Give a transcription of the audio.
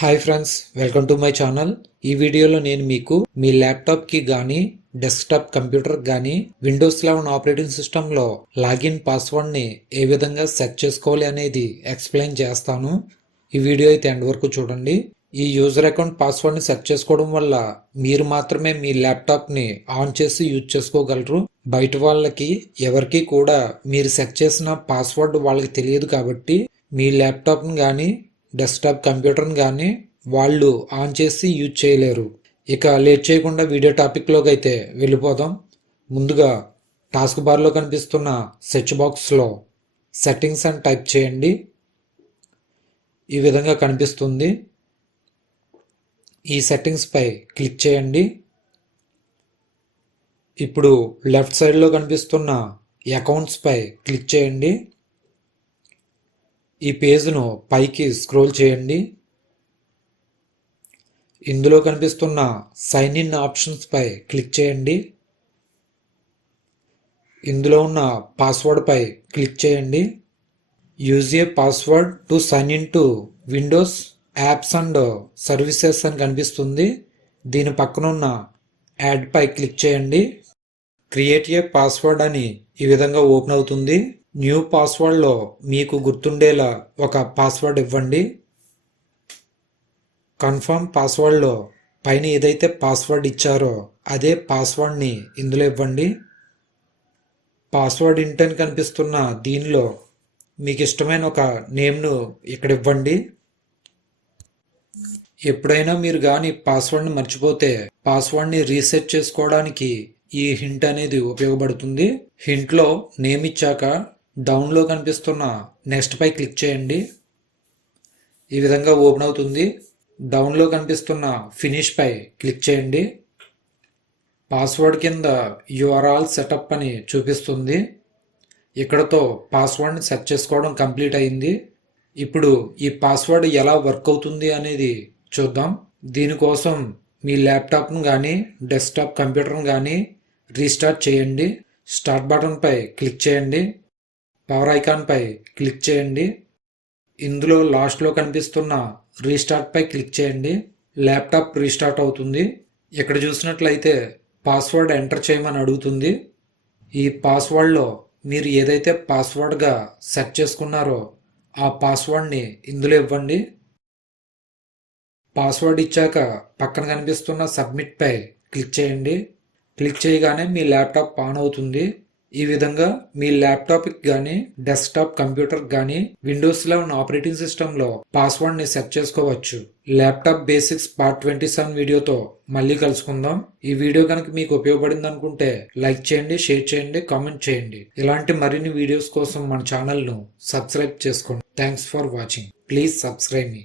Hi friends, welcome to my channel. ఈ వీడియోలో నేను మీకు మీ ల్యాప్టాప్కి కానీ డెస్క్టాప్ కంప్యూటర్ కానీ విండోస్ 11 ఆపరేటింగ్ సిస్టంలో లాగిన్ పాస్వర్డ్ని ఏ విధంగా సెట్ చేసుకోవాలి అనేది ఎక్స్ప్లెయిన్ చేస్తాను. ఈ వీడియో అయితే ఎండ్ వరకు చూడండి. ఈ యూజర్ అకౌంట్ పాస్వర్డ్ని సెట్ చేసుకోవడం వల్ల మీరు మాత్రమే మీ ల్యాప్టాప్ని ఆన్ చేసి యూజ్ చేసుకోగలరు. బయట వాళ్ళకి ఎవరికి కూడా మీరు సెట్ చేసిన పాస్వర్డ్ వాళ్ళకి తెలియదు కాబట్టి మీ ల్యాప్టాప్ని కానీ డెస్క్టాప్ కంప్యూటర్ని కానీ వాళ్ళు ఆన్ చేసి యూజ్ చేయలేరు. ఇక లేట్ చేయకుండా వీడియో టాపిక్లోకి అయితే వెళ్ళిపోదాం. ముందుగా టాస్క్ బార్లో కనిపిస్తున్న సెర్చ్ బాక్స్లో సెట్టింగ్స్ అని టైప్ చేయండి. ఈ విధంగా కనిపిస్తుంది. ఈ సెట్టింగ్స్పై క్లిక్ చేయండి. ఇప్పుడు లెఫ్ట్ సైడ్లో కనిపిస్తున్న అకౌంట్స్పై క్లిక్ చేయండి. ఈ పేజ్ను పైకి స్క్రోల్ చేయండి. ఇందులో కనిపిస్తున్న సైన్ ఇన్ ఆప్షన్స్పై క్లిక్ చేయండి. ఇందులో ఉన్న పాస్వర్డ్పై క్లిక్ చేయండి. Use a password to sign in to Windows apps and services అని కనిపిస్తుంది. దీని పక్కన ఉన్న యాడ్పై క్లిక్ చేయండి. క్రియేట్ ఏ పాస్వర్డ్ అని ఈ విధంగా ఓపెన్ అవుతుంది. న్యూ పాస్వర్డ్లో మీకు గుర్తుండేలా ఒక పాస్వర్డ్ ఇవ్వండి. కన్ఫర్మ్ పాస్వర్డ్లో పైన ఏదైతే పాస్వర్డ్ ఇచ్చారో అదే పాస్వర్డ్ని ఇందులో ఇవ్వండి. పాస్వర్డ్ ఇంటని కనిపిస్తున్న దీనిలో మీకు ఇష్టమైన ఒక నేమ్ను ఇక్కడ ఇవ్వండి. ఎప్పుడైనా మీరు కానీ పాస్వర్డ్ని మర్చిపోతే పాస్వర్డ్ని రీసెట్ చేసుకోవడానికి ఈ హింట్ అనేది ఉపయోగపడుతుంది. హింట్లో నేమ్ ఇచ్చాక డౌన్లో కనిపిస్తున్న నెక్స్ట్ పై క్లిక్ చేయండి. ఈ విధంగా ఓపెన్ అవుతుంది. డౌన్లో కనిపిస్తున్న ఫినిష్ పై క్లిక్ చేయండి. పాస్వర్డ్ కింద యూఆర్ఎల్ సెటప్ అని చూపిస్తుంది. ఇక్కడతో పాస్వర్డ్ని సెట్ చేసుకోవడం కంప్లీట్ అయింది. ఇప్పుడు ఈ పాస్వర్డ్ ఎలా వర్క్ అవుతుంది అనేది చూద్దాం. దీనికోసం మీ ల్యాప్టాప్ను కానీ డెస్క్టాప్ కంప్యూటర్ను కానీ రీస్టార్ట్ చేయండి. స్టార్ట్ బటన్పై క్లిక్ చేయండి. పవర్ ఐకాన్పై క్లిక్ చేయండి. ఇందులో లాస్ట్లో కనిపిస్తున్న రీస్టార్ట్పై క్లిక్ చేయండి. ల్యాప్టాప్ రీస్టార్ట్ అవుతుంది. ఇక్కడ చూసినట్లయితే పాస్వర్డ్ ఎంటర్ చేయమని అడుగుతుంది. ఈ పాస్వర్డ్లో మీరు ఏదైతే పాస్వర్డ్గా సెట్ చేసుకున్నారో ఆ పాస్వర్డ్ని ఇందులో ఇవ్వండి. పాస్వర్డ్ ఇచ్చాక పక్కన కనిపిస్తున్న సబ్మిట్పై క్లిక్ చేయండి. క్లిక్ చేయగానే మీ ల్యాప్టాప్ ఆన్ అవుతుంది. ఈ విధంగా మీ ల్యాప్టాప్కి కానీ డెస్క్టాప్ కంప్యూటర్ కానీ విండోస్ 11 ఆపరేటింగ్ సిస్టంలో పాస్వర్డ్ని సెట్ చేసుకోవచ్చు. ల్యాప్టాప్ బేసిక్స్ పార్ట్ 27 వీడియోతో మళ్ళీ కలుసుకుందాం. ఈ వీడియో కనుక మీకు ఉపయోగపడింది అనుకుంటే లైక్ చేయండి, షేర్ చేయండి, కామెంట్ చేయండి. ఇలాంటి మరిన్ని వీడియోస్ కోసం మన ఛానల్ను సబ్స్క్రైబ్ చేసుకోండి. Thanks for watching. Please subscribe me.